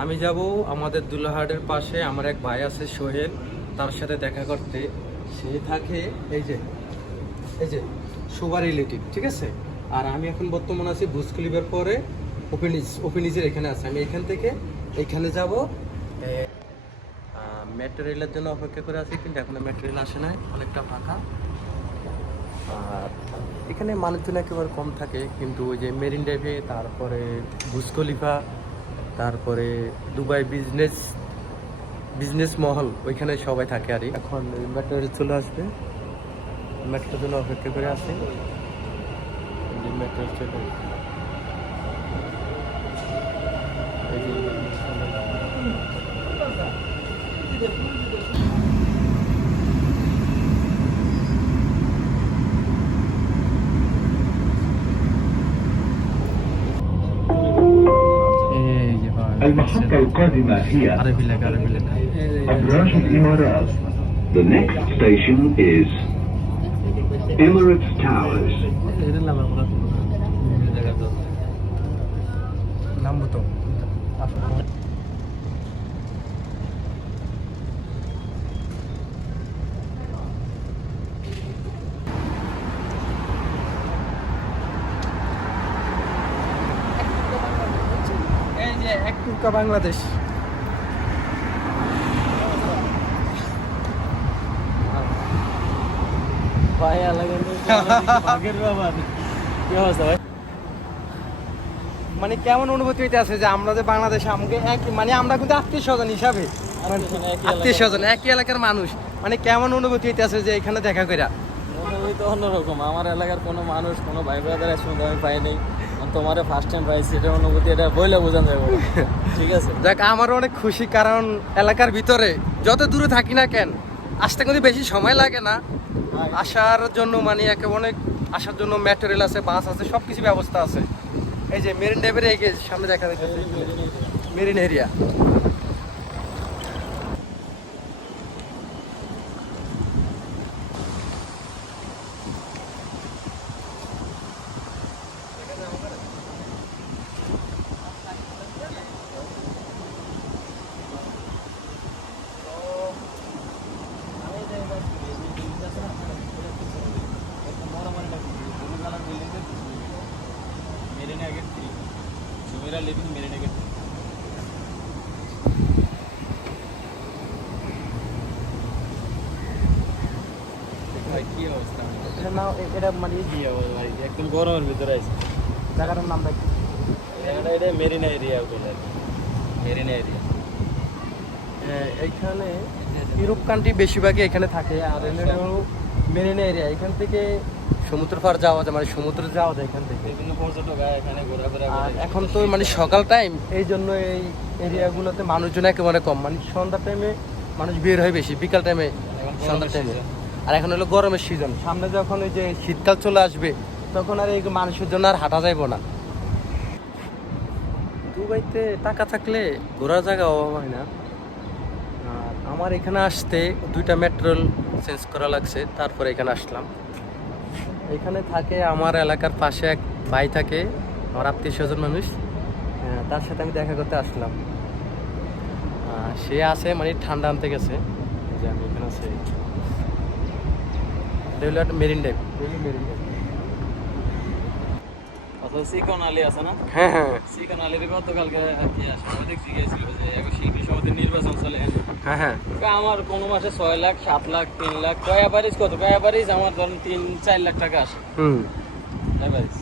আমি যাব আমাদের দুলাহাটের পাশে, আমার এক ভাই আছে সোহেল, তার সাথে দেখা করতে। সে থাকে এই যে সুবা রিলেটিভ, ঠিক আছে। আর আমি এখন বর্তমানে আছি বুজকুলিবের পরে ওপেনিজের এখানে আছে। আমি এখান থেকে এইখানে যাব, মেট্রো রেলের জন্য অপেক্ষা করে আছি, কিন্তু এখনো মেট্রো রেল আসে নাই, অনেকটা ফাঁকা। আর এখানে মানুষজন একেবারে কম থাকে, কিন্তু ওই যে মেরিন ড্রাইভে, তারপরে বুর্জ খলিফা, তারপরে দুবাই বিজনেস মহল, ওইখানে সবাই থাকে। আর এখন মেট্রো রেল চলে আসবে, মেট্রোর জন্য অপেক্ষা করে আছি। মেট্রো চলে المحطة القادمة هي أبراج الإمارات. The next station is Emirates Towers. এই যে এক টুকা বাংলাদেশ। মানে কেমন অনুভূতি হইতে আছে যে আমরা যে বাংলাদেশে আমাকে এক, মানে আমরা কিন্তু আত্মীয় স্বজন হিসাবে, আত্মীয় স্বজন একই এলাকার মানুষ, মানে কেমন অনুভূতি হইতে আছে যে এখানে দেখা কইরা? তো অন্যরকম। আমার এলাকার কোনো মানুষ, কোনো ভাই ব্রাদার একসঙ্গে আমি পাই নাই, তোমার ফার্স্ট টাইম পাইছি, এটা অনুভূতি, এটা বইলে বোঝানো যাবে। ঠিক আছে, দেখ আমারও অনেক খুশি, কারণ এলাকার ভিতরে যত দূরে থাকি না কেন, আসতে কিন্তু বেশি সময় লাগে না আসার জন্য। মানে একে অনেক আসার জন্য মেট্রো রেল আছে, বাস আছে, সব কিছু ব্যবস্থা আছে। এই যে মেরিন ড্রাইভের এই যে সামনে দেখা যাচ্ছে মেরিন এরিয়া। কি অবস্থা? এটা মানে একদম গরমের ভিতরে আছে। জায়গাটার নামটা কি? এটা মেরিনা এরিয়া বলে, মেরিনা এরিয়া। এইখানে ইউরোপ কান্ট্রি বেশিরভাগই এখানে থাকে। আর মেরিনা এরিয়া, এখান থেকে সমুদ্র পার যাওয়া যায়, মানে সমুদ্রে যাওয়া যায় এখান থেকে। বিভিন্ন পর্যটক এখানে ঘোরাফেরা আর করে। এখন তো মানে সকাল টাইম, এই জন্য এই এরিয়াগুলোতে মানুষজন একেবারে কম। মানে সন্ধ্যার টাইমে মানুষ বের হয় বেশি, বিকাল টাইমে, সন্ধ্যার টাইমে। আর এখন হলো গরমের সিজন, সামনে যখন ওই যে শীতকাল চলে আসবে, তখন আর এই মানুষের জন্য আর হাঁটা যাইব না। দুবাইতে টাকা থাকলে ঘোরার জায়গা অভাব হয় না। আর আমার এখানে আসতে 2টা মেট্রো চেঞ্জ করা লাগছে, তারপরে এখানে আসলাম। এখানে থাকে আমার এলাকার পাশে এক ভাই থাকে, আমার আত্মীয় স্বজন মানুষ, তার সাথে আমি দেখা করতে আসলাম। সে আছে মানে ঠান্ডা আনতে গেছে, যে আমি এখানে আছি। Marine drive, marine drive. আচ্ছা, সিকন আলী আছে না? হ্যাঁ হ্যাঁ সিকন আলীর গতকালকে কি আসে দেখছি গেছিল যে এখন শিল্পী সমিতির নির্বাচন চলে। হ্যাঁ হ্যাঁ আমার কোনো মাসে 6 লাখ, 7 লাখ, 3 লাখ, কয় অ্যাভারেজ কত? কয় অ্যাভারেজ আমার ধরেন 3-4 লাখ টাকা আসে হুম অ্যাভারেজ।